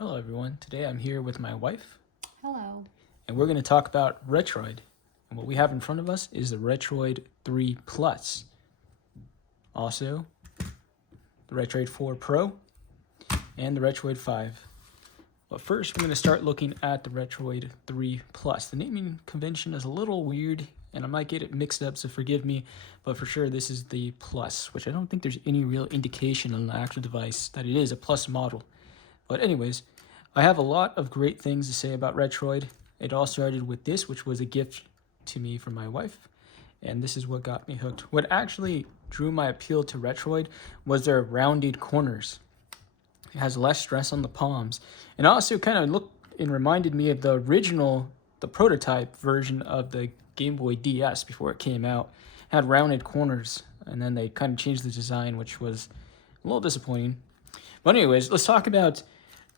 Hello everyone, today I'm here with my wife Hello. and we're going to talk about Retroid. And what we have in front of us is the Retroid 3 Plus. Also, the Retroid 4 Pro and the Retroid 5. But first we're going to start looking at the Retroid 3 Plus. The naming convention is a little weird and I might get it mixed up, so forgive me, but for sure this is the Plus, which I don't think there's any real indication on the actual device that it is a Plus model. But anyways, I have a lot of great things to say about Retroid. It all started with this, which was a gift to me from my wife, and this is what got me hooked. What actually drew my appeal to Retroid was their rounded corners. It has less stress on the palms, and also kind of looked and reminded me of the original, the prototype version of the Game Boy DS before it came out. It had rounded corners, and then they kind of changed the design, which was a little disappointing. But anyways, let's talk about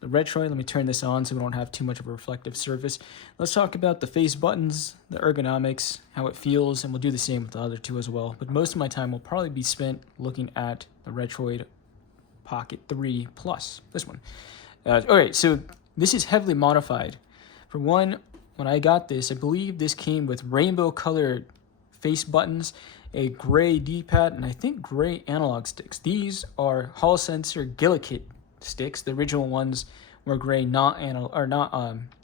the Retroid. Let me turn this on so we don't have too much of a reflective surface. Let's talk about the face buttons, the ergonomics, how it feels, and we'll do the same with the other two as well. But most of my time will probably be spent looking at the Retroid Pocket 3 Plus, this one. Alright, so this is heavily modified. For one, when I got this, I believe this came with rainbow colored face buttons, a gray D-pad, and I think gray analog sticks. These are Hall Sensor Gillikit sticks. The original ones were gray, not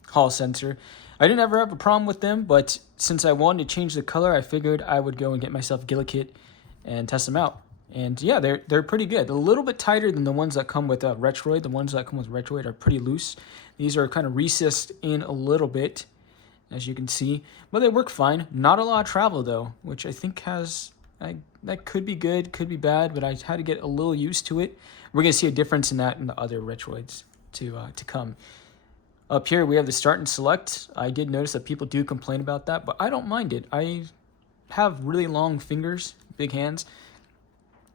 Hall Sensor. I didn't ever have a problem with them, but since I wanted to change the color, I figured I would go and get myself Gillikit and test them out. And yeah, they're pretty good. A little bit tighter than the ones that come with Retroid. The ones that come with Retroid are pretty loose. These are kind of recessed in a little bit, as you can see, but they work fine. Not a lot of travel though, which I think that could be good, could be bad, but I had to get a little used to it. We're gonna see a difference in that in the other Retroids to come. Up here we have the start and select. I did notice that people do complain about that, but I don't mind it. I have really long fingers, big hands.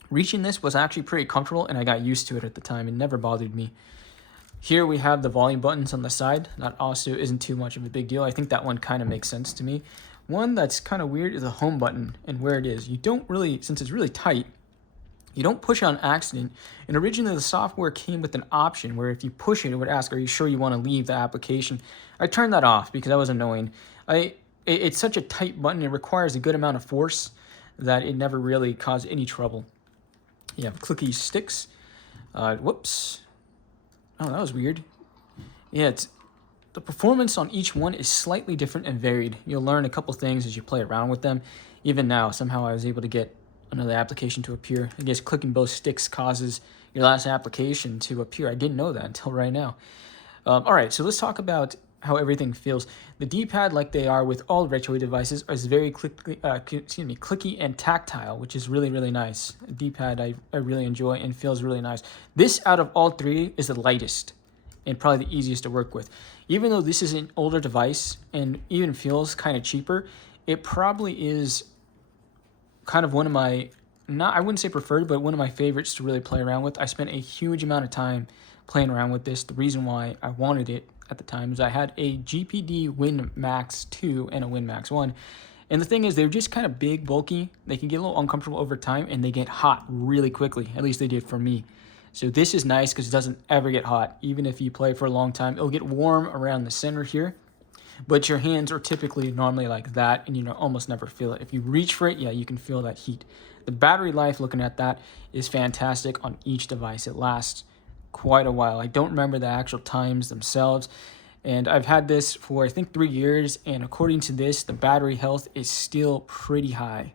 Reaching this was actually pretty comfortable, and I got used to it at the time. It never bothered me. Here we have the volume buttons on the side. That also isn't too much of a big deal. I think that one kind of makes sense to me. One that's kind of weird is the home button and where it is. You don't really, since it's really tight, you don't push it on accident. And originally the software came with an option where if you push it, it would ask, are you sure you want to leave the application? I turned that off because that was annoying. It's such a tight button, it requires a good amount of force that it never really caused any trouble. You have clicky sticks. Whoops. Oh, that was weird. Yeah, the performance on each one is slightly different and varied. You'll learn a couple things as you play around with them. Even now, somehow I was able to get another application to appear. I guess clicking both sticks causes your last application to appear. I didn't know that until right now. All right, so let's talk about how everything feels. The D-pad, like they are with all Retroid devices, is very clicky and tactile, which is really, really nice. D-pad I really enjoy and feels really nice. This, out of all three, is the lightest and probably the easiest to work with. Even though this is an older device and even feels kind of cheaper, it probably is kind of one of my, I wouldn't say preferred, but one of my favorites to really play around with. I spent a huge amount of time playing around with this. The reason why I wanted it at the time is I had a GPD Win Max 2 and a Win Max 1. And the thing is, they're just kind of big, bulky. They can get a little uncomfortable over time, and they get hot really quickly. At least they did for me. So this is nice because it doesn't ever get hot. Even if you play for a long time, it'll get warm around the center here. But your hands are typically normally like that, and you almost never feel it. If you reach for it, yeah, you can feel that heat. The battery life, looking at that, is fantastic on each device. It lasts quite a while. I don't remember the actual times themselves, and I've had this for I think 3 years, and according to this, the battery health is still pretty high.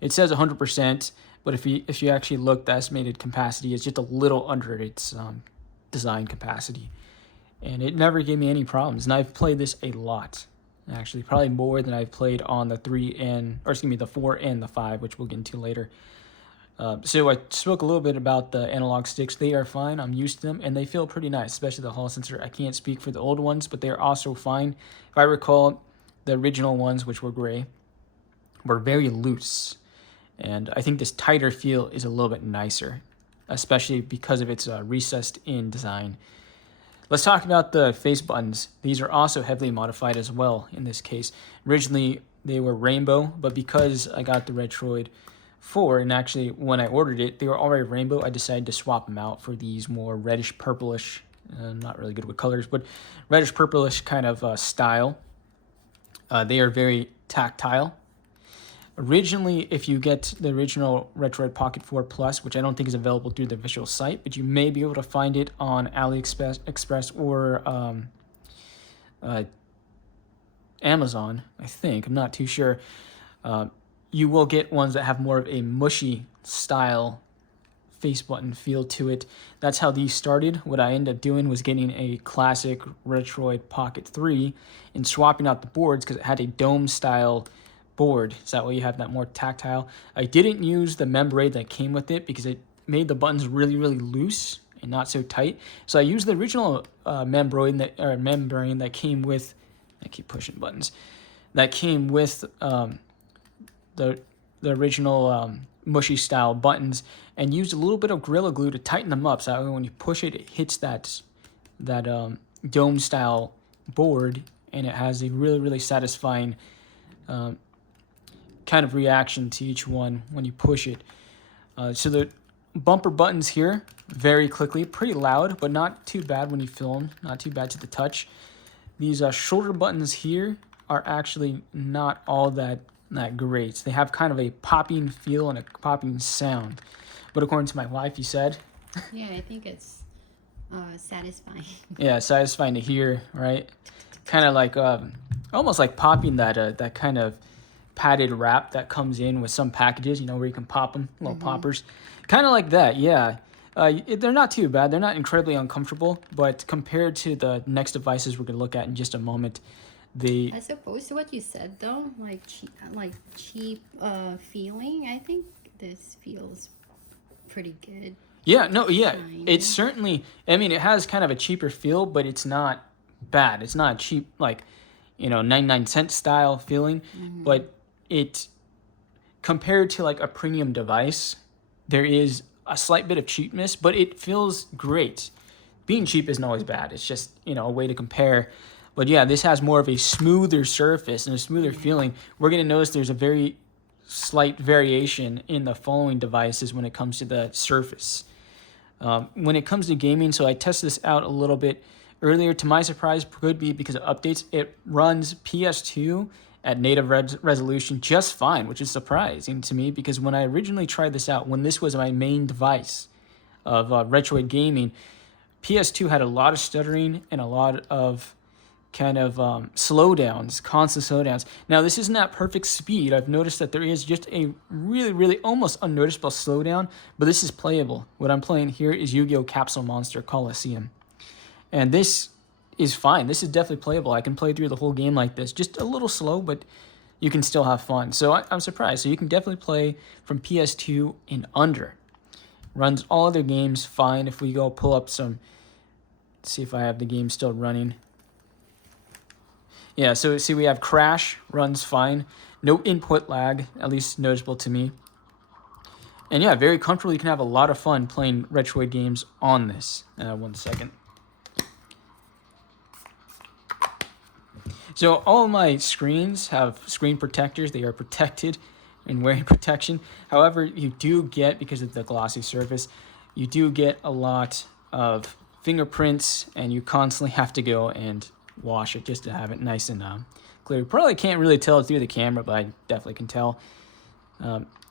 It says 100%, but if you actually look, the estimated capacity is just a little under its design capacity, and it never gave me any problems. And I've played this a lot, actually, probably more than I've played on the the 4 and the 5, which we'll get into later. So I spoke a little bit about the analog sticks. They are fine. I'm used to them, and they feel pretty nice, especially the Hall Sensor. I can't speak for the old ones, but they are also fine. If I recall, the original ones, which were gray, were very loose. And I think this tighter feel is a little bit nicer, especially because of its recessed in design. Let's talk about the face buttons. These are also heavily modified as well in this case. Originally, they were rainbow, but because I got the Retroid 4, and actually when I ordered it, they were already rainbow, I decided to swap them out for these more reddish purplish I'm not really good with colors, but reddish purplish kind of style. They are very tactile. Originally, if you get the original Retroid Pocket 4 Plus, which I don't think is available through the official site, but you may be able to find it on AliExpress or Amazon, I think. I'm not too sure. You will get ones that have more of a mushy style face button feel to it. That's how these started. What I ended up doing was getting a classic Retroid Pocket 3 and swapping out the boards because it had a dome style board. So that way you have that more tactile. I didn't use the membrane that came with it because it made the buttons really, really loose and not so tight. So I used the original membrane that came with. I keep pushing buttons. That came with the original mushy style buttons, and used a little bit of Gorilla Glue to tighten them up. So that way when you push it, it hits that dome style board, and it has a really, really satisfying kind of reaction to each one when you push it. So the bumper buttons here, very clicky, pretty loud, but not too bad when you film, not too bad to the touch. These shoulder buttons here are actually not all that great. They have kind of a popping feel and a popping sound. But according to my wife, you said? Yeah, I think it's satisfying. Yeah, satisfying to hear, right? Kind of like, almost like popping that kind of padded wrap that comes in with some packages, you know, where you can pop them, little poppers. Kind of like that, yeah. They're not too bad. They're not incredibly uncomfortable, but compared to the next devices we're going to look at in just a moment, as opposed to what you said though, like cheap feeling, I think this feels pretty good. Yeah, no, yeah. Shiny. It's certainly, I mean, it has kind of a cheaper feel, but it's not bad. It's not cheap, like, 99-cent style feeling, but it, compared to like a premium device, there is a slight bit of cheapness, but it feels great. Being cheap isn't always bad. It's just, a way to compare. But yeah, this has more of a smoother surface and a smoother feeling. We're going to notice there's a very slight variation in the following devices when it comes to the surface. When it comes to gaming, so I tested this out a little bit earlier. To my surprise, could be because of updates, it runs PS2 at native resolution just fine, which is surprising to me because when I originally tried this out, when this was my main device of Retroid gaming, PS2 had a lot of stuttering and a lot of kind of slowdowns, constant slowdowns. Now, this isn't at perfect speed. I've noticed that there is just a really, really almost unnoticeable slowdown, but this is playable. What I'm playing here is Yu-Gi-Oh! Capsule Monster Coliseum. And this is fine. This is definitely playable. I can play through the whole game like this. Just a little slow, but you can still have fun. So I'm surprised. So you can definitely play from PS2 and under. Runs all other games fine. If we go pull up some, let's see if I have the game still running. Yeah, so see we have Crash, runs fine. No input lag, at least noticeable to me. And yeah, very comfortable. You can have a lot of fun playing Retroid games on this. 1 second. So all my screens have screen protectors. They are protected and wearing protection. However, you do get, because of the glossy surface, you do get a lot of fingerprints, and you constantly have to go and wash it just to have it nice and clear. You probably can't really tell it through the camera, but I definitely can tell.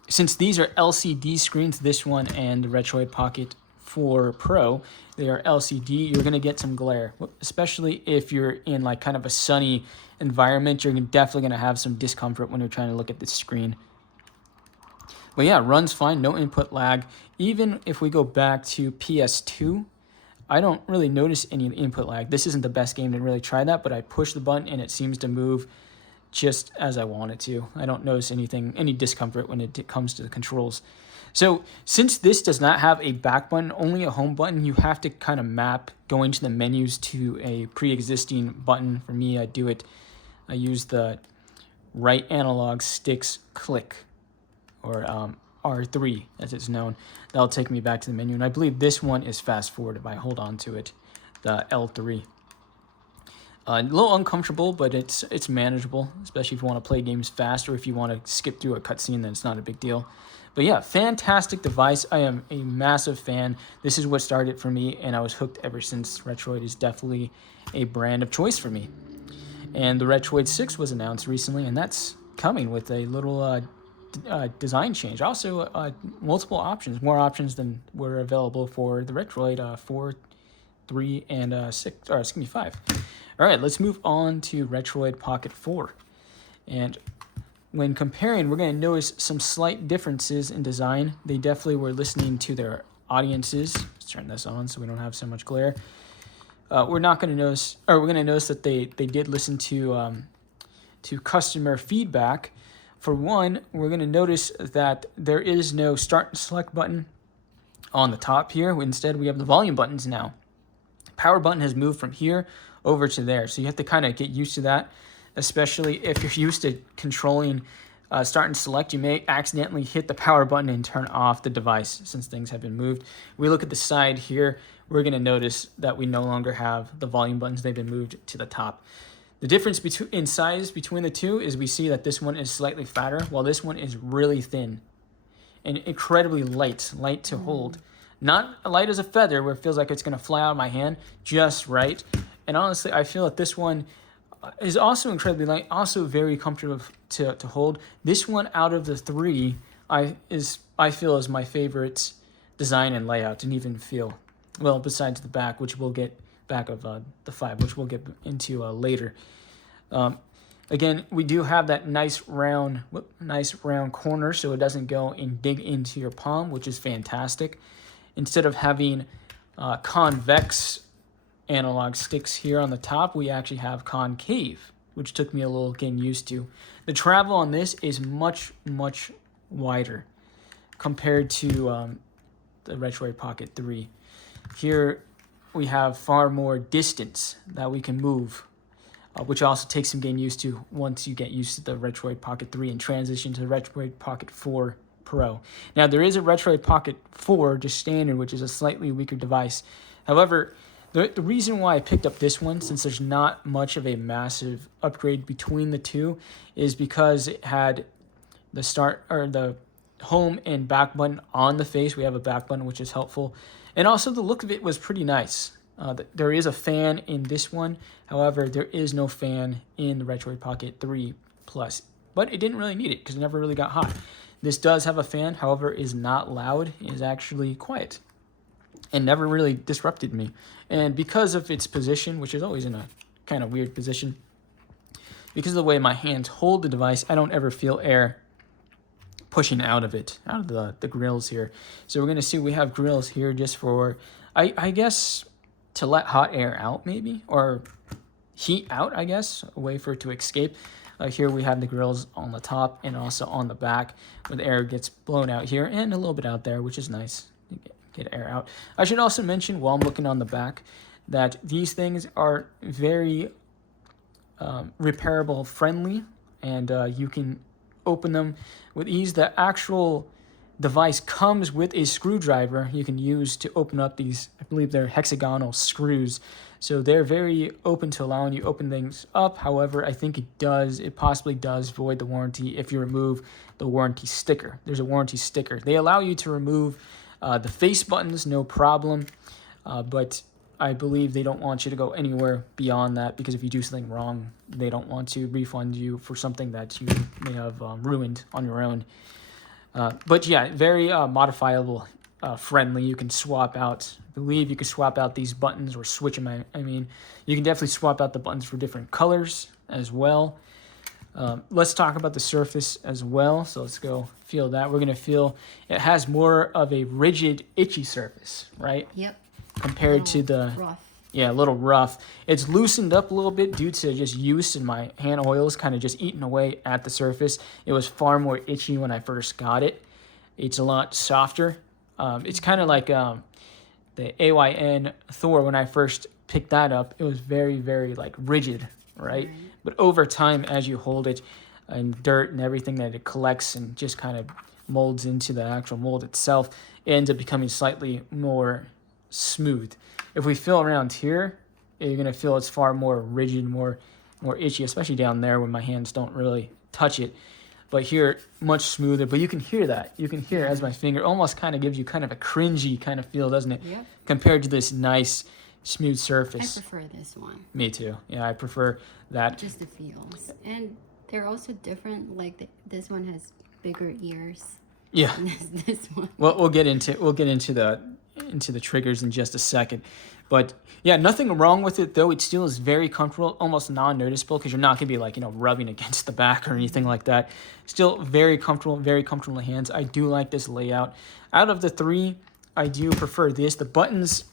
Since these are LCD screens, this one and the Retroid Pocket 4 Pro, they are LCD, you're going to get some glare, especially if you're in like kind of a sunny environment. You're definitely going to have some discomfort when you're trying to look at this screen. But yeah, runs fine, no input lag. Even if we go back to PS2, I don't really notice any input lag. This isn't the best game to really try that, but I push the button and it seems to move just as I want it to. I don't notice any discomfort when it comes to the controls. So since this does not have a back button, only a home button, you have to kind of map going to the menus to a pre-existing button. For me, I use the right analog sticks click, or R3 as it's known. That'll take me back to the menu, and I believe this one is fast forward if I hold on to it, the L3. A little uncomfortable, but it's manageable, especially if you want to play games fast or if you want to skip through a cutscene, then it's not a big deal. But yeah, fantastic device. I am a massive fan. This is what started for me, and I was hooked ever since. Retroid is definitely a brand of choice for me. And the Retroid 6 was announced recently, and that's coming with a little design change. Also, multiple options, more options than were available for the Retroid 4, 3, and 6, or excuse me, 5. All right, let's move on to Retroid Pocket 4. And when comparing, we're going to notice some slight differences in design. They definitely were listening to their audiences. Let's turn this on so we don't have so much glare. We're not going to notice, or we're going to notice that they did listen to customer feedback. For one, we're going to notice that there is no start and select button on the top here. Instead, we have the volume buttons now. Power button has moved from here over to there, so you have to kind of get used to that, especially if you're used to controlling start and select. You may accidentally hit the power button and turn off the device since things have been moved. We look at the side here, we're going to notice that we no longer have the volume buttons. They've been moved to the top. The difference in size between the two is we see that this one is slightly fatter, while this one is really thin and incredibly light to hold. Not light as a feather where it feels like it's going to fly out of my hand, just right. And honestly, I feel that this one is also incredibly light, also very comfortable to hold. This one out of the three, I feel is my favorite design and layout and even feel. Well, besides the back, which we'll get back of the 5, which we'll get into later. Again, we do have that nice round corner, so it doesn't go and dig into your palm, which is fantastic. Instead of having convex analog sticks here on the top, we actually have concave, which took me a little getting used to. The travel on this is much, much wider compared to the Retroid Pocket 3. Here we have far more distance that we can move, which also takes some getting used to once you get used to the Retroid Pocket 3 and transition to the Retroid Pocket 4 Pro. Now, there is a Retroid Pocket 4, just standard, which is a slightly weaker device. However, the reason why I picked up this one, since there's not much of a massive upgrade between the two, is because it had the start or the home and back button on the face. We have a back button, which is helpful. And also the look of it was pretty nice. There is a fan in this one. However, there is no fan in the Retroid Pocket 3 Plus. But it didn't really need it because it never really got hot. This does have a fan, however, is not loud. It is actually quiet and never really disrupted me. And because of its position, which is always in a kind of weird position, because of the way my hands hold the device, I don't ever feel air pushing out of it, out of the grills here. So we're going to see we have grills here just for, I guess, to let hot air out maybe, or heat out, I guess, a way for it to escape. Here we have the grills on the top and also on the back where the air gets blown out here and a little bit out there, which is nice. Get air out. I should also mention while I'm looking on the back that these things are very repairable friendly, and you can open them with ease. The actual device comes with a screwdriver you can use to open up these, I believe they're hexagonal screws. So they're very open to allowing you to open things up. However, I think it possibly does void the warranty if you remove the warranty sticker. There's a warranty sticker. They allow you to remove the face buttons, no problem. But I believe they don't want you to go anywhere beyond that, because if you do something wrong, they don't want to refund you for something that you may have ruined on your own. But yeah, very modifiable, friendly. You can swap out, I believe you can swap out these buttons or switch them. I mean, you can definitely swap out the buttons for different colors as well. Let's talk about the surface as well. So let's go feel that. We're going to feel it has more of a rigid, itchy surface, right? Yep. Compared to the rough. Yeah, a little rough. It's loosened up a little bit due to just use, and my hand oils kind of just eating away at the surface. It was far more itchy when I first got it. It's a lot softer. It's kind of like the AYN Thor. When I first picked that up, it was very, very like rigid, right? But over time, as you hold it, and dirt and everything that it collects and just kind of molds into the actual mold itself, it ends up becoming slightly more smooth. If we feel around here, you're going to feel it's far more rigid, more itchy, especially down there when my hands don't really touch it. but here much smoother. But you can hear that. You can hear as my finger almost kind of gives you kind of a cringy kind of feel, doesn't it? Yep. Compared to this nice smooth I surface. prefer this one. Me too. Yeah, I prefer that. Just the feels. And they're also different. Like this one has bigger ears. Yeah. than this one. Well, we'll get into the triggers in just a second. But yeah, nothing wrong with it though. It still is very comfortable, almost non-noticeable because you're not gonna be like, rubbing against the back or anything like that. Still very comfortable in the hands. I do like this layout. Out of the three, I do prefer this. The buttons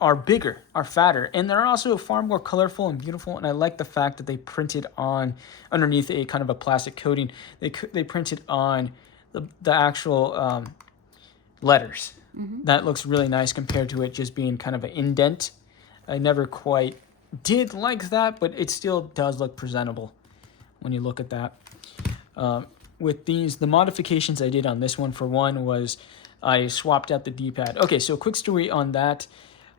are bigger, are fatter, and they're also far more colorful and beautiful. And I like the fact that they printed on underneath a kind of a plastic coating. They printed on the actual letters. That looks really nice compared to it just being kind of an indent. I never quite did like that, but it still does look presentable when you look at that. With these, the modifications I did on this one, for one, was I swapped out the D-pad. Okay, so quick story on that.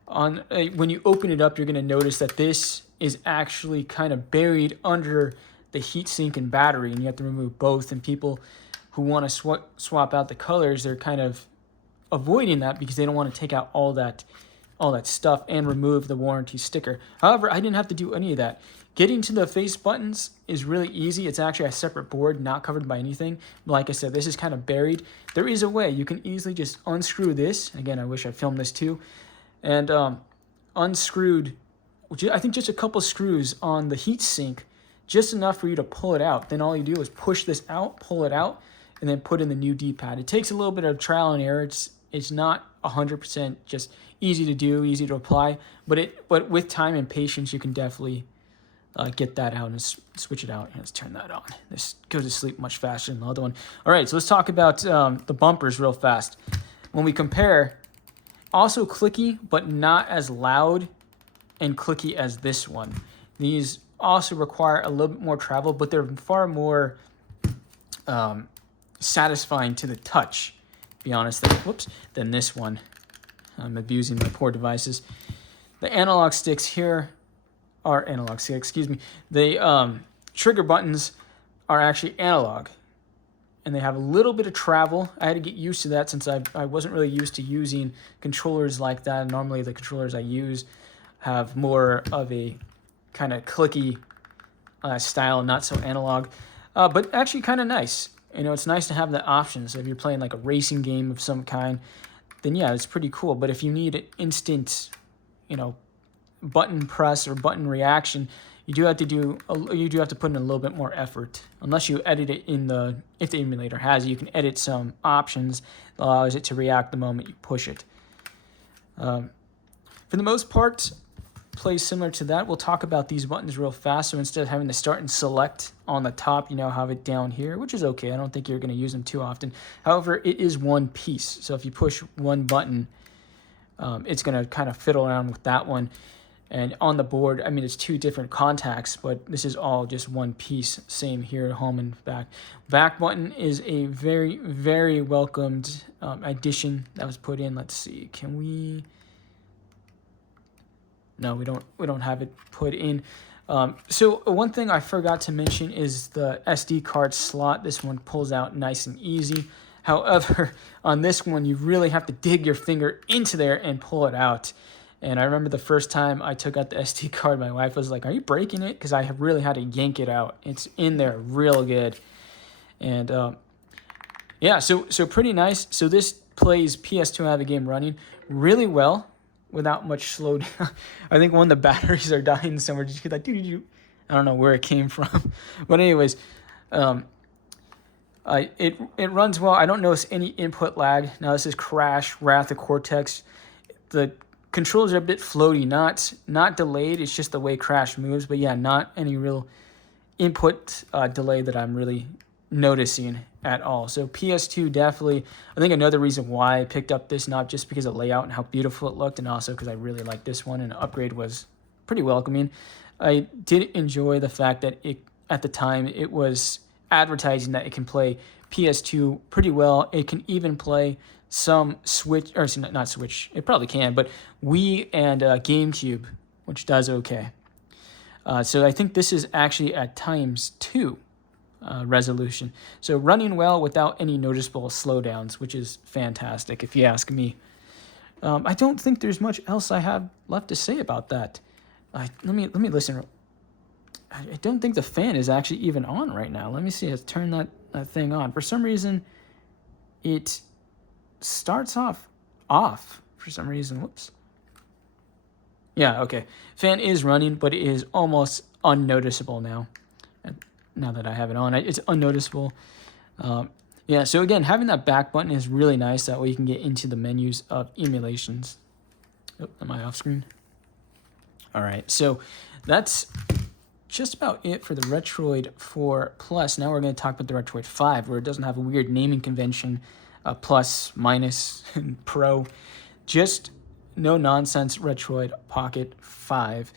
When you open it up, you're going to notice that this is actually kind of buried under the heatsink and battery, and you have to remove both. And people who want to swap out the colors, they're kind of avoiding that because they don't want to take out all that stuff and remove the warranty sticker. However, I didn't have to do any of that. Getting to the face buttons is really easy. It's actually a separate board, not covered by anything. Like I said, this is kind of buried. There is a way. You can easily just unscrew this. Again, I wish I filmed this too. And unscrewed, I think just a couple screws on the heat sink, just enough for you to pull it out. Then all you do is push this out, pull it out, and then put in the new D-pad. It takes a little bit of trial and error. It's not 100% just easy to do, easy to apply, but with time and patience, you can definitely get that out and switch it out. Let's turn that on. This goes to sleep much faster than the other one. All right, so let's talk about the bumpers real fast. When we compare, also clicky, but not as loud and clicky as this one. These also require a little bit more travel, but they're far more satisfying to the touch, to be honest, than this one. I'm abusing my poor devices. The analog sticks here are analog sticks, excuse me. The trigger buttons are actually analog, and they have a little bit of travel. I had to get used to that since I wasn't really used to using controllers like that. Normally the controllers I use have more of a kind of clicky style, not so analog, but actually kind of nice. It's nice to have the options. So if you're playing like a racing game of some kind, then yeah, it's pretty cool. But if you need an instant, button press or button reaction, you do have to put in a little bit more effort. Unless you edit it if the emulator has it, you can edit some options that allows it to react the moment you push it. For the most part, plays similar to that. We'll talk about these buttons real fast. So instead of having to start and select on the top, you now have it down here, which is okay. I don't think you're going to use them too often. However, it is one piece. So if you push one button, it's going to kind of fiddle around with that one. And on the board, it's two different contacts, but this is all just one piece. Same here, home and back. Back button is a very, very welcomed addition that was put in. Let's see, can we... No, we don't have it put in. So one thing I forgot to mention is the SD card slot. This one pulls out nice and easy. However, on this one, you really have to dig your finger into there and pull it out. And I remember the first time I took out the SD card, my wife was like, "Are you breaking it?" Because I have really had to yank it out. It's in there real good. And yeah, so pretty nice. So this plays PS2. I have a game running really well, without much slowdown. I think one of the batteries are dying somewhere. Just like, I don't know where it came from. But anyways, it runs well. I don't notice any input lag. Now this is Crash, Wrath of Cortex. The controls are a bit floaty, not delayed. It's just the way Crash moves. But yeah, not any real input delay that I'm really noticing at all. So PS2 definitely, I think another reason why I picked up this, not just because of layout and how beautiful it looked, and also because I really liked this one and the upgrade was pretty welcoming. I did enjoy the fact that at the time it was advertising that it can play PS2 pretty well. It can even play some Switch, or not Switch, it probably can, but Wii and GameCube, which does okay. So I think this is actually at times 2. resolution. So running well without any noticeable slowdowns, which is fantastic if you ask me. I don't think there's much else I have left to say about that. Let me listen. I don't think the fan is actually even on right now. Let me see. Let's turn that thing on. For some reason, it starts off for some reason. Whoops. Yeah, okay. Fan is running, but it is almost unnoticeable now. Now that I have it on, it's unnoticeable. Yeah, so again, having that back button is really nice. That way you can get into the menus of emulations. Oh, am I off screen? All right, so that's just about it for the Retroid 4 Plus. Now we're going to talk about the Retroid 5, where it doesn't have a weird naming convention, plus, minus, and Pro. Just no nonsense Retroid Pocket 5.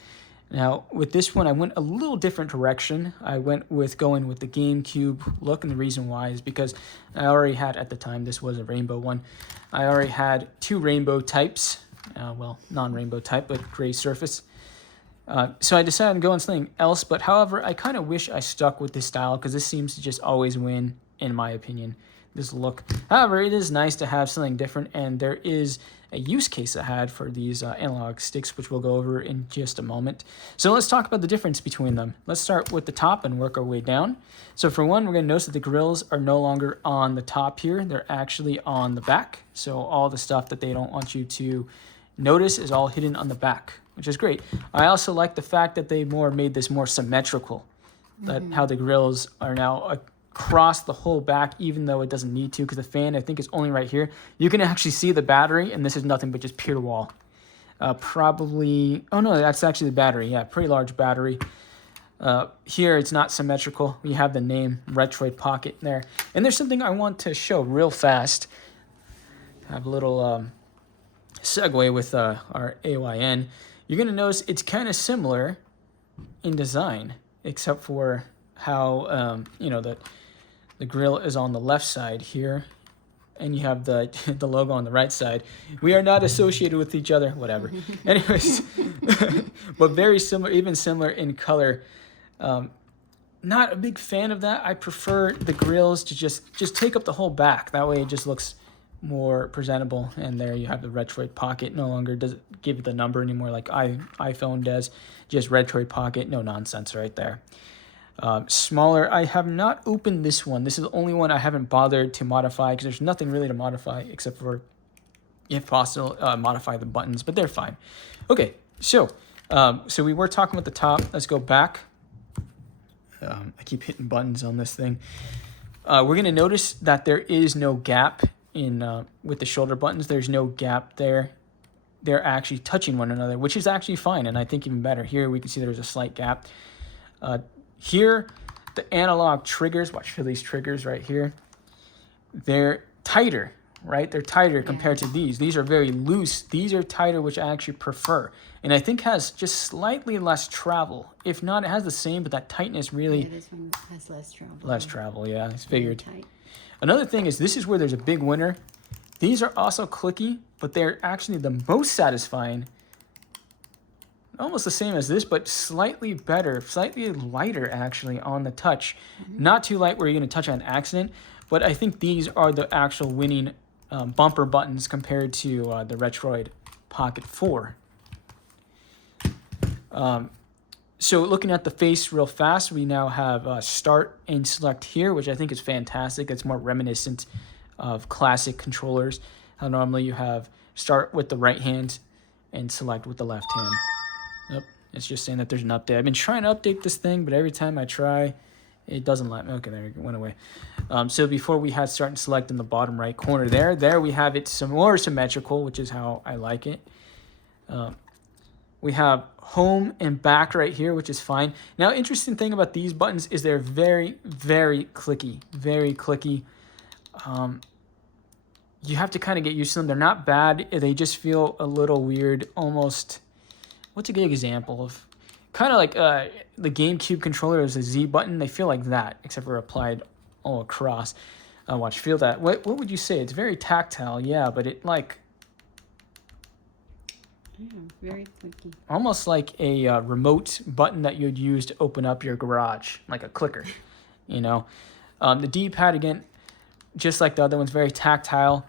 Now, with this one, I went a little different direction. I went with going with the GameCube look, and the reason why is because I already had, at the time, this was a rainbow one, I already had 2 rainbow types, well, non-rainbow type, but gray surface. So I decided to go on something else, but however, I kind of wish I stuck with this style, because this seems to just always win, in my opinion, this look. However, it is nice to have something different, and there is a use case I had for these analog sticks, which we'll go over in just a moment. So let's talk about the difference between them. Let's start with the top and work our way down. So for one, we're going to notice that the grills are no longer on the top here. They're actually on the back. So all the stuff that they don't want you to notice is all hidden on the back, which is great. I also like the fact that they made this more symmetrical, that how the grills are now across the whole back, even though it doesn't need to, because the fan, I think, is only right here. You can actually see the battery, and this is nothing but just pure wall. Probably, oh no, that's actually the battery. Yeah, pretty large battery. Here, it's not symmetrical. We have the name Retroid Pocket there. And there's something I want to show real fast. I have a little segue with our AYN. You're going to notice it's kind of similar in design, except for how, the grill is on the left side here, and you have the logo on the right side. We are not associated with each other, whatever. Anyways, but very similar, even similar in color. Not a big fan of that. I prefer the grills to just take up the whole back. That way it just looks more presentable. And there you have the Retroid Pocket. No longer does it give the number anymore like iPhone does. Just Retroid Pocket, no nonsense right there. Smaller. I have not opened this one. This is the only one I haven't bothered to modify, because there's nothing really to modify except for, if possible, modify the buttons, but they're fine. Okay, so we were talking about the top. Let's go back. I keep hitting buttons on this thing. We're going to notice that there is no gap in with the shoulder buttons. There's no gap there. They're actually touching one another, which is actually fine, and I think even better. Here we can see there's a slight gap. Here, the analog triggers, watch for these triggers right here. They're tighter, right? They're tighter compared to these. These are very loose. These are tighter, which I actually prefer. And I think has just slightly less travel. If not, it has the same, but that tightness really... Yeah, this one has less travel. Less travel, yeah, it's figured. Tight. Another thing is, this is where there's a big winner. These are also clicky, but they're actually the most satisfying. Almost the same as this, but slightly better, slightly lighter actually on the touch. Not too light where you're going to touch on accident, but I think these are the actual winning bumper buttons compared to the Retroid Pocket 4. So looking at the face real fast, we now have start and select here, which I think is fantastic. It's more reminiscent of classic controllers. How normally you have start with the right hand and select with the left hand. Nope, it's just saying that there's an update. I've been trying to update this thing, but every time I try, it doesn't let me. Okay, there it went away. So before we had start and select in the bottom right corner there we have it some more symmetrical, which is how I like it. We have home and back right here, which is fine. Now, interesting thing about these buttons is they're very, very clicky. Very clicky. You have to kind of get used to them. They're not bad. They just feel a little weird, almost... What's a good example of? Kind of like the GameCube controller is a Z button. They feel like that, except for applied all across. Watch, feel that. What would you say? It's very tactile, yeah, but it like... Yeah, very clicky. Almost like a remote button that you'd use to open up your garage, like a clicker. you know. The D-pad, again, just like the other ones, very tactile,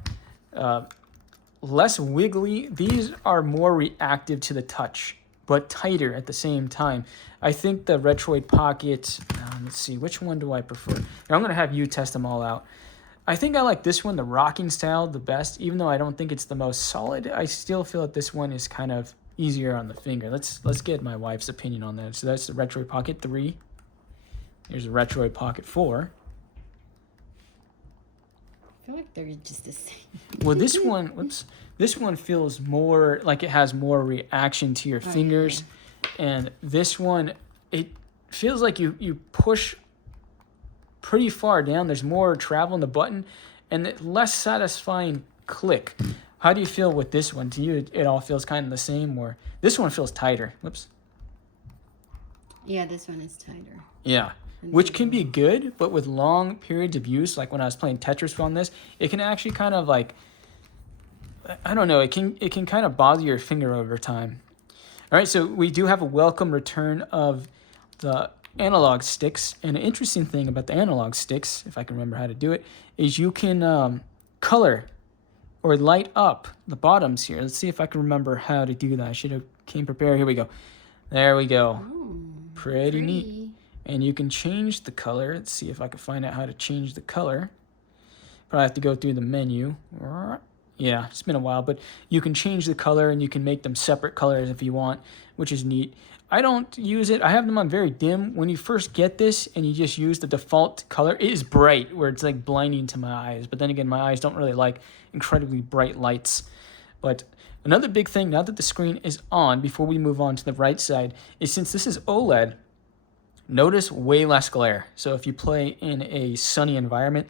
less wiggly. These are more reactive to the touch, but tighter at the same time. I think the Retroid Pocket, let's see, which one do I prefer? Here, I'm going to have you test them all out. I think I like this one, the rocking style, the best. Even though I don't think it's the most solid, I still feel that this one is kind of easier on the finger. Let's get my wife's opinion on that. So that's the Retroid Pocket 3. Here's the Retroid Pocket 4. I feel like they're just the same. Well, this one feels more like it has more reaction to your fingers. And this one, it feels like you push pretty far down. There's more travel in the button and less satisfying click. How do you feel with this one? To you, it all feels kind of the same, or this one feels tighter? Whoops. Yeah, this one is tighter. Yeah, which can be good, but with long periods of use, like when I was playing Tetris on this, it can actually kind of like, I don't know, it can kind of bother your finger over time. All right, so we do have a welcome return of the analog sticks. And an interesting thing about the analog sticks, if I can remember how to do it, is you can color or light up the bottoms here. Let's see if I can remember how to do that. I should have came prepared. Here we go. There we go. Ooh, pretty neat. And you can change the color. Let's see if I can find out how to change the color. Probably have to go through the menu. Yeah, it's been a while, but you can change the color and you can make them separate colors if you want, which is neat. I don't use it. I have them on very dim. When you first get this and you just use the default color, it is bright, where it's like blinding to my eyes. But then again, my eyes don't really like incredibly bright lights. But another big thing, now that the screen is on, before we move on to the right side, is since this is OLED, notice way less glare. So if you play in a sunny environment,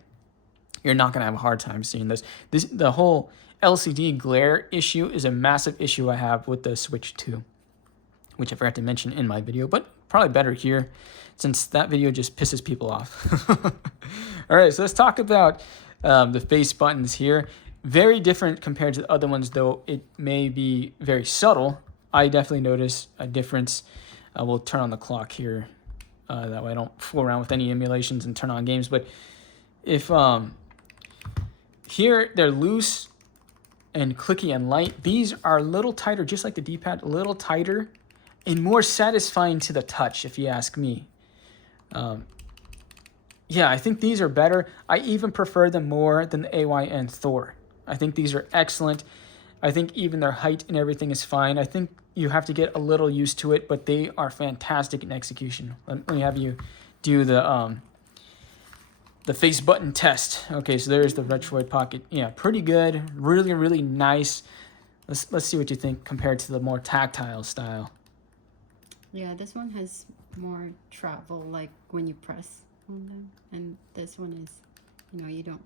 you're not going to have a hard time seeing this. The whole LCD glare issue is a massive issue I have with the Switch 2, which I forgot to mention in my video, but probably better here since that video just pisses people off. All right, so let's talk about the face buttons here. Very different compared to the other ones, though it may be very subtle. I definitely notice a difference. We'll turn on the clock here. That way I don't fool around with any emulations and turn on games. But if here they're loose and clicky and light, these are a little tighter, just like the D-pad, a little tighter and more satisfying to the touch, if you ask me. Yeah, I think these are better. I even prefer them more than the AYN Thor. I think these are excellent. I think even their height and everything is fine. I think you have to get a little used to it, but they are fantastic in execution. Let me have you do the face button test. Okay, so there's the Retroid Pocket. Yeah, pretty good. Really, really nice. Let's see what you think compared to the more tactile style. Yeah, this one has more travel, like when you press on them. And this one is, you don't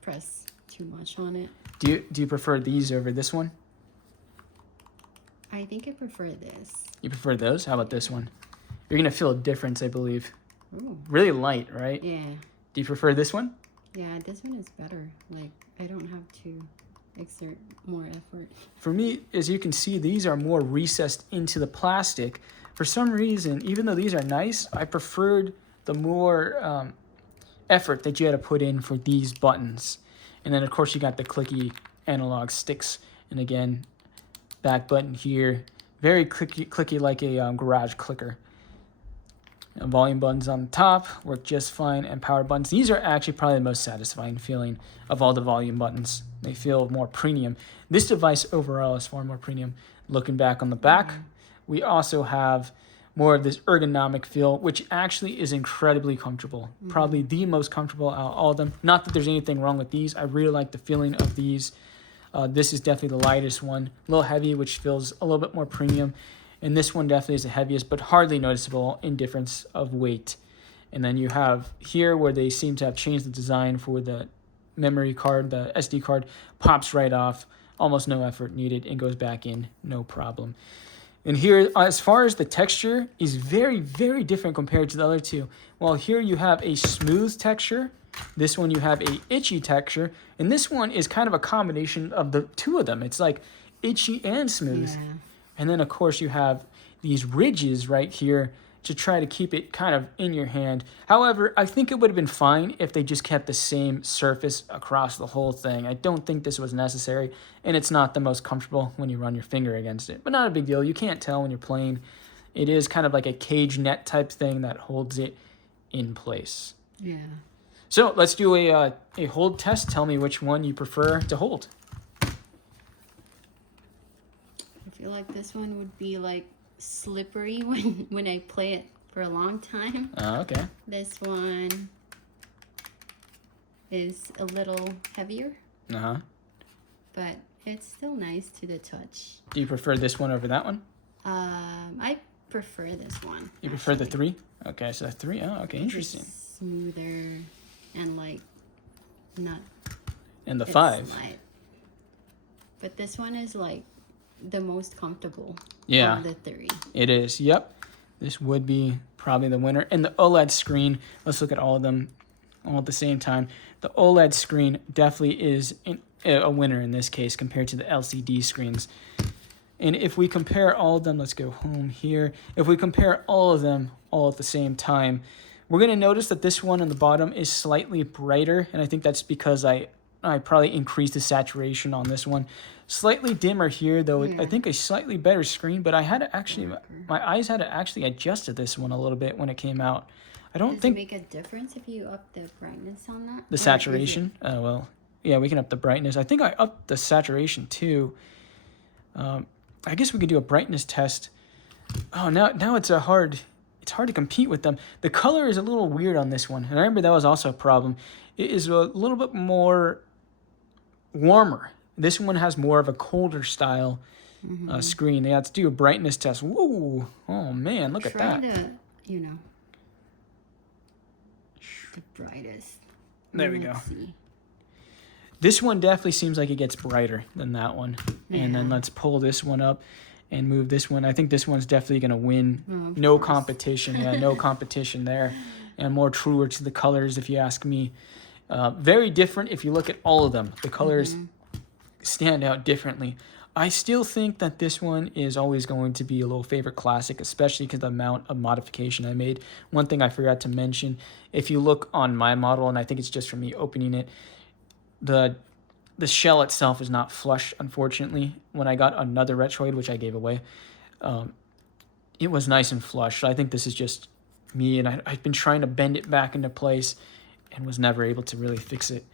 press too much on it. Do you prefer these over this one? I think I prefer this. You prefer those? How about this one? You're going to feel a difference, I believe. Ooh. Really light, right? Yeah. Do you prefer this one? Yeah, this one is better. Like, I don't have to exert more effort. For me, as you can see, these are more recessed into the plastic. For some reason, even though these are nice, I preferred the more effort that you had to put in for these buttons. And then, of course, you got the clicky analog sticks. And again, back button here, very clicky like a garage clicker. And volume buttons on the top work just fine, and power buttons. These are actually probably the most satisfying feeling of all the volume buttons. They feel more premium. This device overall is far more premium. Looking back on the back, we also have more of this ergonomic feel, which actually is incredibly comfortable. Probably the most comfortable out of all of them. Not that there's anything wrong with these. I really like the feeling of these. This is definitely the lightest one. A little heavy, which feels a little bit more premium. And this one definitely is the heaviest, but hardly noticeable in difference of weight. And then you have here where they seem to have changed the design for the memory card. The SD card pops right off, almost no effort needed, and goes back in, no problem. And here, as far as the texture, is very, very different compared to the other two. While here you have a smooth texture, this one you have a itchy texture, and this one is kind of a combination of the two of them. It's like itchy and smooth. Yeah. And then, of course, you have these ridges right here, to try to keep it kind of in your hand. However, I think it would have been fine if they just kept the same surface across the whole thing. I don't think this was necessary, and it's not the most comfortable when you run your finger against it. But not a big deal. You can't tell when you're playing. It is kind of like a cage net type thing that holds it in place. Yeah. So let's do a hold test. Tell me which one you prefer to hold. I feel like this one would be like slippery when I play it for a long time. Okay. This one is a little heavier. Uh-huh. But it's still nice to the touch. Do you prefer this one over that one? I prefer this one. You prefer the 3? Okay, so 3. Oh, okay, interesting. It's smoother and like not. And the 5. Light. But this one is like the most comfortable. Yeah. Of the 3. It is. Yep. This would be probably the winner. And the OLED screen. Let's look at all of them all at the same time. The OLED screen definitely is a winner in this case compared to the LCD screens. And if we compare all of them, let's go home here. If we compare all of them all at the same time, we're going to notice that this one on the bottom is slightly brighter. And I think that's because I probably increased the saturation on this one. Slightly dimmer here, though. I think a slightly better screen, but I had to actually, my eyes had to actually adjust to this one a little bit when it came out. I don't think. Does it make a difference if you up the brightness on that? The saturation? Well, yeah, we can up the brightness. I think I upped the saturation too. I guess we could do a brightness test. Oh, now it's hard to compete with them. The color is a little weird on this one, and I remember that was also a problem. It is a little bit more warmer. This one has more of a colder style screen. Yeah, let's do a brightness test. Whoa! Oh man, look at that. Try the, the brightest. There we go. Let's see. This one definitely seems like it gets brighter than that one. Yeah. And then let's pull this one up and move this one. I think this one's definitely going to win. Oh, No course. competition. Yeah, no competition there. And more truer to the colors, if you ask me. Very different if you look at all of them. The colors stand out differently. I still think that this one is always going to be a little favorite classic, especially because the amount of modification I made. One thing I forgot to mention, if you look on my model, and I think it's just for me opening it, the shell itself is not flush, unfortunately. When I got another Retroid, which I gave away, it was nice and flush. So I think this is just me, and I've been trying to bend it back into place and was never able to really fix it.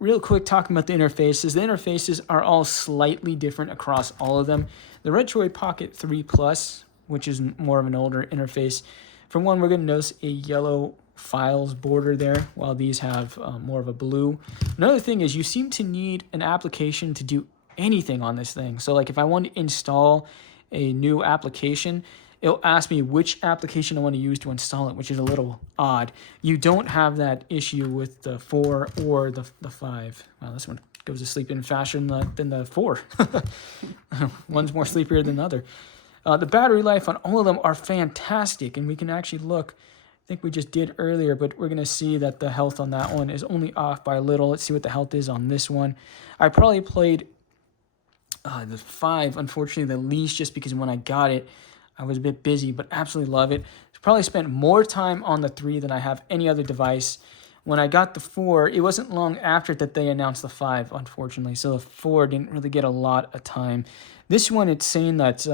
Real quick, talking about the interfaces. The interfaces are all slightly different across all of them. The Retroid Pocket 3 Plus, which is more of an older interface, for one, we're going to notice a yellow files border there, while these have more of a blue. Another thing is you seem to need an application to do anything on this thing. So like if I want to install a new application, it'll ask me which application I want to use to install it, which is a little odd. You don't have that issue with the 4 or the 5. Wow, this one goes to sleep even faster than the 4. One's more sleepier than the other. The battery life on all of them are fantastic, and we can actually look. I think we just did earlier, but we're going to see that the health on that one is only off by a little. Let's see what the health is on this one. I probably played the 5, unfortunately, the least, just because when I got it, I was a bit busy, but absolutely love it. Probably spent more time on the 3 than I have any other device. When I got the 4, it wasn't long after that they announced the 5, unfortunately. So the 4 didn't really get a lot of time. This one, it's saying that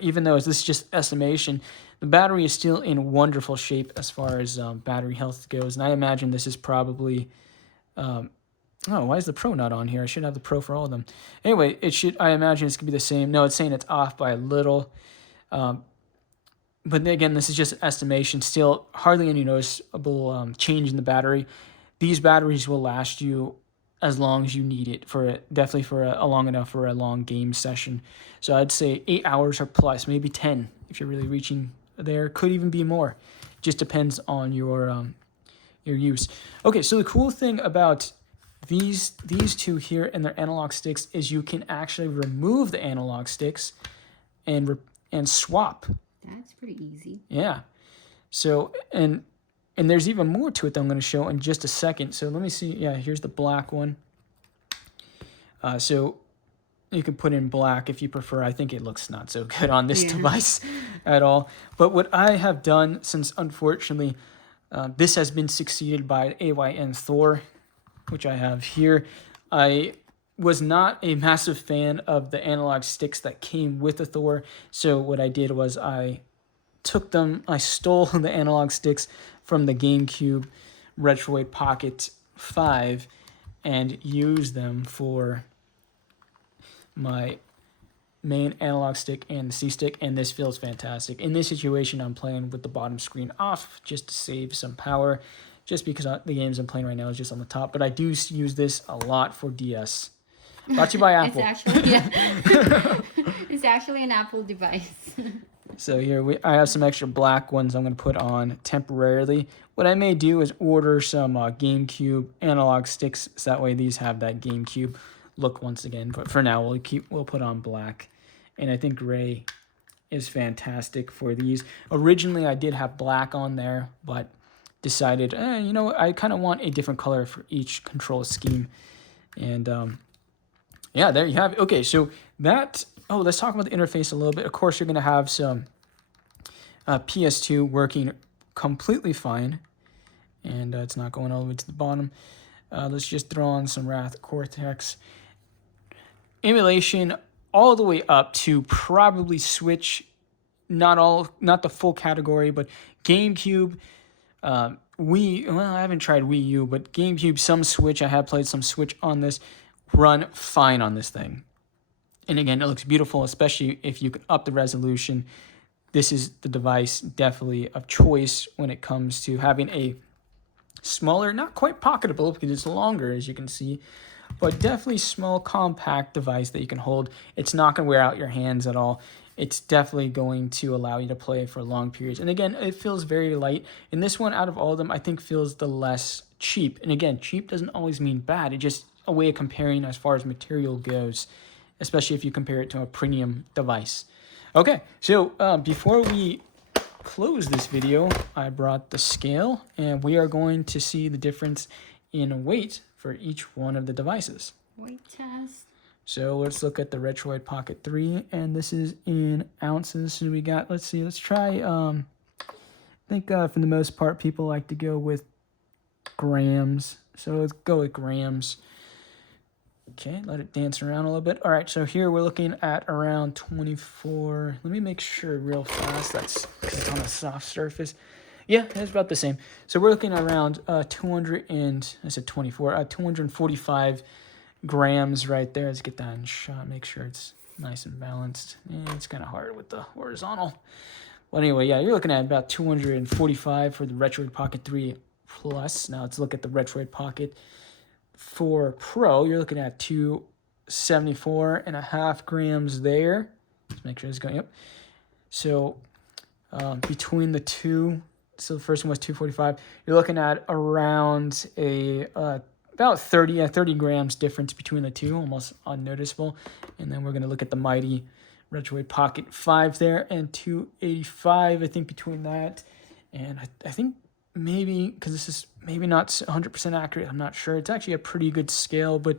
even though this is just estimation, the battery is still in wonderful shape as far as battery health goes. And I imagine this is probably... oh, why is the Pro not on here? I should have the Pro for all of them. Anyway, I imagine it's going to be the same. No, it's saying it's off by a little. But again, this is just estimation. Still, hardly any noticeable change in the battery. These batteries will last you as long as you need it, definitely for a long enough for a long game session. So I'd say 8 hours or plus, maybe 10 if you're really reaching there. Could even be more. Just depends on your use. Okay, so the cool thing about these two here and their analog sticks is you can actually remove the analog sticks and swap. That's pretty easy. Yeah. So and there's even more to it that I'm going to show in just a second. So let me see. Yeah, here's the black one. So you can put in black if you prefer. I think it looks not so good on this Yeah. device at all. But what I have done, since unfortunately this has been succeeded by AYN Thor, which I have here, I was not a massive fan of the analog sticks that came with the Thor. So what I did was I stole the analog sticks from the GameCube Retroid Pocket 5 and used them for my main analog stick and the C-stick, and this feels fantastic. In this situation, I'm playing with the bottom screen off just to save some power, just because the games I'm playing right now is just on the top, but I do use this a lot for DS. Brought to you by Apple. It's actually an Apple device. So here I have some extra black ones I'm going to put on temporarily. What I may do is order some GameCube analog sticks, so that way these have that GameCube look once again. But for now, we'll put on black, and I think gray is fantastic for these. Originally, I did have black on there, but decided, you know, I kind of want a different color for each control scheme, and yeah, there you have it. Okay, so that. Oh, let's talk about the interface a little bit. Of course, you're going to have some PS2 working completely fine, and it's not going all the way to the bottom. Let's just throw on some Wrath Cortex emulation all the way up to probably Switch. Not the full category, but GameCube, Wii. Well, I haven't tried Wii U, but GameCube, some Switch. I have played some Switch on this. Run fine on this thing. And again, it looks beautiful, especially if you can up the resolution. This is the device definitely of choice when it comes to having a smaller, not quite pocketable because it's longer, as you can see, but definitely small, compact device that you can hold. It's not going to wear out your hands at all. It's definitely going to allow you to play for long periods. And again, it feels very light. And this one, out of all of them, I think feels the less cheap. And again, cheap doesn't always mean bad. It's just a way of comparing as far as material goes, especially if you compare it to a premium device. Okay, so before we close this video, I brought the scale, and we are going to see the difference in weight for each one of the devices. Weight test. So let's look at the Retroid Pocket 3, and this is in ounces. So we got, let's try, I think for the most part, people like to go with grams. So let's go with grams. Okay, let it dance around a little bit. All right, so here we're looking at around 24. Let me make sure real fast. That's on a soft surface. Yeah, it's about the same. So we're looking at around 245 grams right there. Let's get that in shot. Make sure it's nice and balanced. It's kind of hard with the horizontal. Well, anyway, yeah, you're looking at about 245 for the Retroid Pocket 3 Plus. Now let's look at the Retroid Pocket 4 Pro. You're looking at 274.5 grams there. Let's make sure it's going up. So between the two, so the first one was 245. You're looking at around about 30 grams difference between the two, almost unnoticeable. And then we're going to look at the mighty Retroid Pocket 5 there, and 285, I think, between that. And I think maybe, because this is maybe not 100% accurate, I'm not sure. It's actually a pretty good scale, but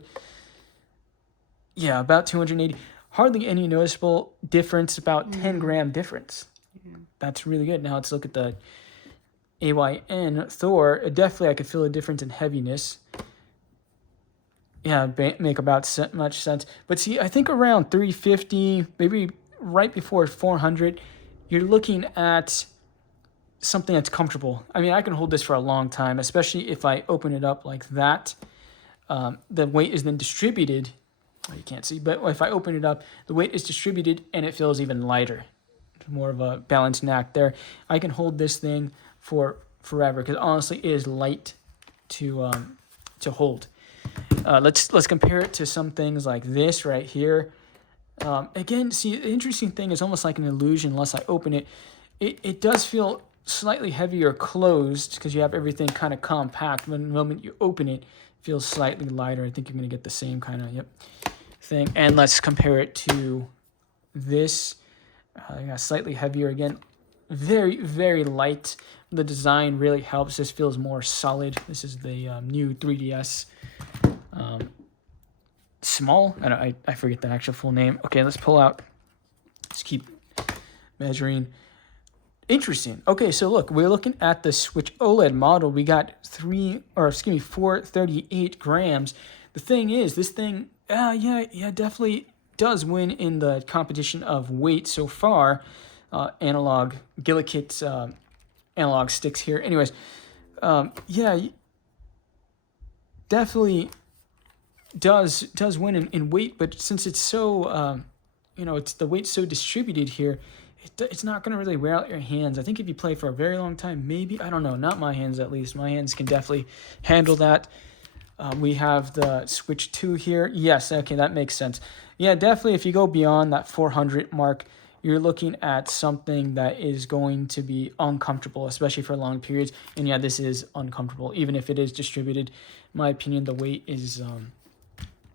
yeah, about 280. Hardly any noticeable difference, about 10 gram difference. Yeah. That's really good. Now let's look at the AYN Thor. Definitely I could feel a difference in heaviness. Yeah, make about much sense. But see, I think around 350, maybe right before 400, you're looking at something that's comfortable. I mean, I can hold this for a long time, especially if I open it up like that. The weight is then distributed. You can't see, but if I open it up, the weight is distributed and it feels even lighter. More of a balancing act there. I can hold this thing for forever because honestly, it is light to hold. Let's compare it to some things like this right here. Again, see, the interesting thing is almost like an illusion. Unless I open it, it does feel slightly heavier closed because you have everything kind of compact. When the moment you open it, it feels slightly lighter. I think you're going to get the same kind of thing. And let's compare it to this. Slightly heavier again. Very, very light. The design really helps. This feels more solid. This is the new 3DS. small. I forget the actual full name. Okay, let's pull out. Let's keep measuring. Interesting. Okay, so look, we're looking at the Switch OLED model. We got 438 grams. The thing is, this thing, definitely does win in the competition of weight so far. Analog Gillikit's analog sticks here. Anyways, definitely does win in weight, but since it's so, it's the weight's so distributed here, it's not going to really wear out your hands. I think if you play for a very long time, maybe, I don't know, not my hands at least. My hands can definitely handle that. We have the Switch 2 here. Yes, okay, that makes sense. Yeah, definitely if you go beyond that 400 mark, you're looking at something that is going to be uncomfortable, especially for long periods. And yeah, this is uncomfortable, even if it is distributed. In my opinion, the weight is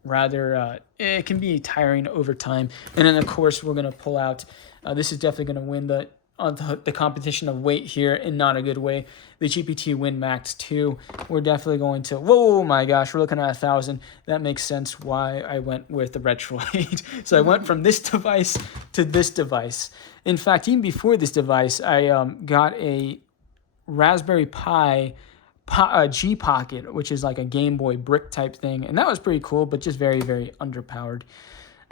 rather, it can be tiring over time. And then, of course, we're going to pull out, this is definitely going to win the competition of weight here in not a good way. The GPT Win Max 2, we're definitely going to, whoa, my gosh, we're looking at 1,000. That makes sense why I went with the Retroid. So I went from this device to this device. In fact, even before this device, I got a Raspberry Pi G Pocket, which is like a Game Boy brick type thing. And that was pretty cool, but just very, very underpowered.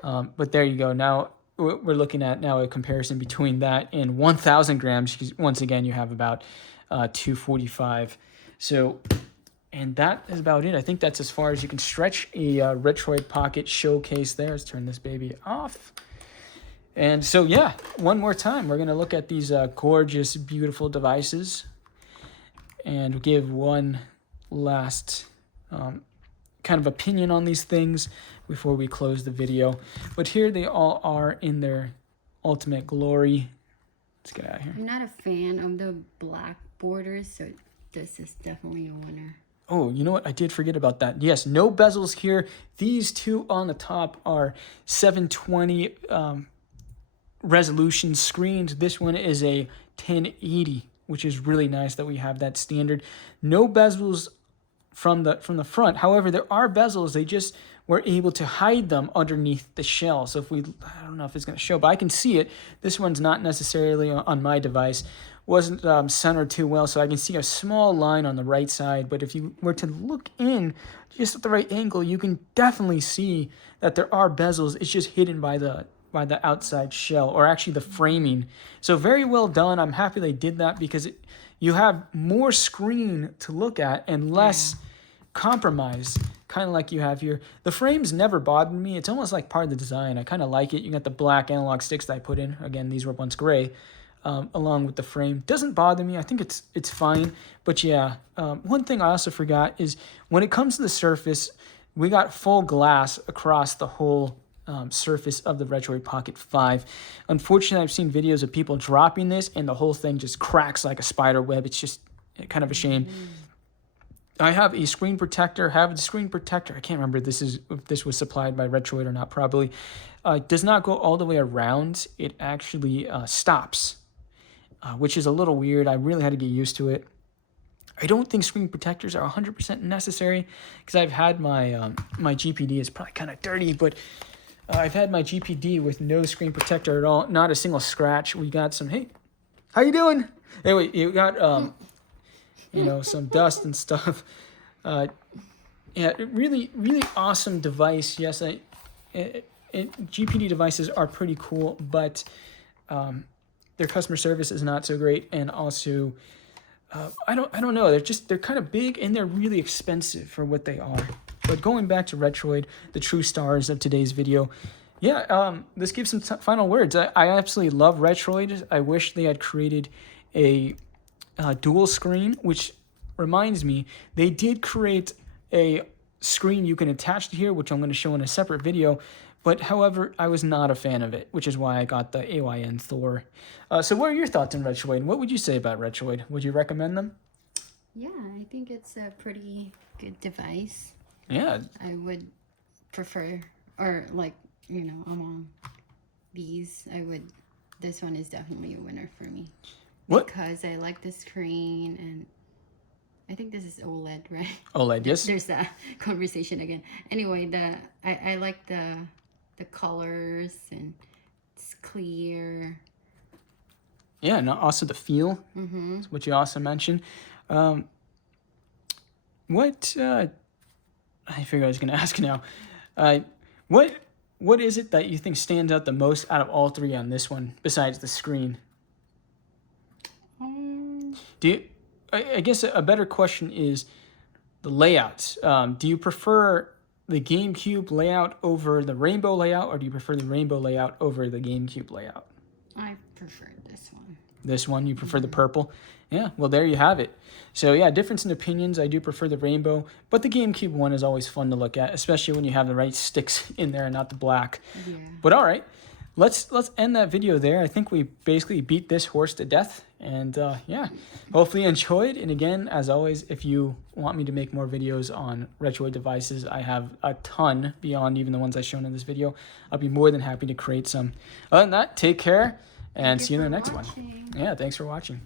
But there you go. Now, we're looking at now a comparison between that and 1,000 grams. Because once again, you have about 245. So, and that is about it. I think that's as far as you can stretch a Retroid Pocket showcase there. Let's turn this baby off. And so, yeah, one more time, we're going to look at these gorgeous, beautiful devices and give one last kind of opinion on these things before we close the video. But here they all are in their ultimate glory. Let's get out of here. I'm not a fan of the black borders, so this is definitely a winner. Oh, you know what? I did forget about that. Yes, no bezels here. These two on the top are 720 resolution screens. This one is a 1080, which is really nice that we have that standard. No bezels from the front. However, there are bezels. They just were able to hide them underneath the shell. So if I don't know if it's going to show, but I can see it. This one's not necessarily on my device. Wasn't centered too well, so I can see a small line on the right side. But if you were to look in just at the right angle, you can definitely see that there are bezels. It's just hidden by the outside shell, or actually the framing. So very well done. I'm happy they did that because you have more screen to look at and less compromise, kind of like you have here. The frames never bothered me. It's almost like part of the design. I kind of like it. You got the black analog sticks that I put in. Again, these were once gray, along with the frame. Doesn't bother me. I think it's fine. But yeah, one thing I also forgot is when it comes to the surface, we got full glass across the whole surface of the Retroid Pocket 5. Unfortunately, I've seen videos of people dropping this and the whole thing just cracks like a spider web. It's just kind of a shame. I have a screen protector. I can't remember if this was supplied by Retroid or not, probably. Does not go all the way around. It actually stops, which is a little weird. I really had to get used to it. I don't think screen protectors are 100% necessary because I've had my GPD. It's probably kind of dirty, but I've had my GPD with no screen protector at all, not a single scratch. We got some, hey, how you doing? Anyway, you got, some dust and stuff. Really, really awesome device. Yes, GPD devices are pretty cool, but their customer service is not so great, and also, I don't know. They're kind of big and they're really expensive for what they are. But going back to Retroid, the true stars of today's video, let's give some final words. I absolutely love Retroid. I wish they had created a dual screen, which reminds me, they did create a screen you can attach to here, which I'm going to show in a separate video. But however, I was not a fan of it, which is why I got the AYN Thor. So what are your thoughts on Retroid? What would you say about Retroid? Would you recommend them? Yeah, I think it's a pretty good device. Yeah. I would prefer, or among these, this one is definitely a winner for me. What? Because I like the screen and I think this is OLED, right? OLED, yes. There's that conversation again. Anyway, I like the colors, and it's clear. Yeah, and also the feel, Mm-hmm. which you also mentioned. What I figure I was going to ask now. What is it that you think stands out the most out of all three on this one, besides the screen? Do you? I guess a better question is the layouts. Do you prefer the GameCube layout over the Rainbow layout, or do you prefer the Rainbow layout over the GameCube layout? I prefer this one. This one, you prefer the purple? Yeah, well, there you have it. So, yeah, difference in opinions. I do prefer the Rainbow, but the GameCube one is always fun to look at, especially when you have the right sticks in there and not the black. Yeah. But all right, let's end that video there. I think we basically beat this horse to death. And yeah, hopefully you enjoyed. And again, as always, if you want me to make more videos on Retroid devices, I have a ton beyond even the ones I've shown in this video. I'll be more than happy to create some. Other than that, take care and see you in the next one. Yeah, thanks for watching.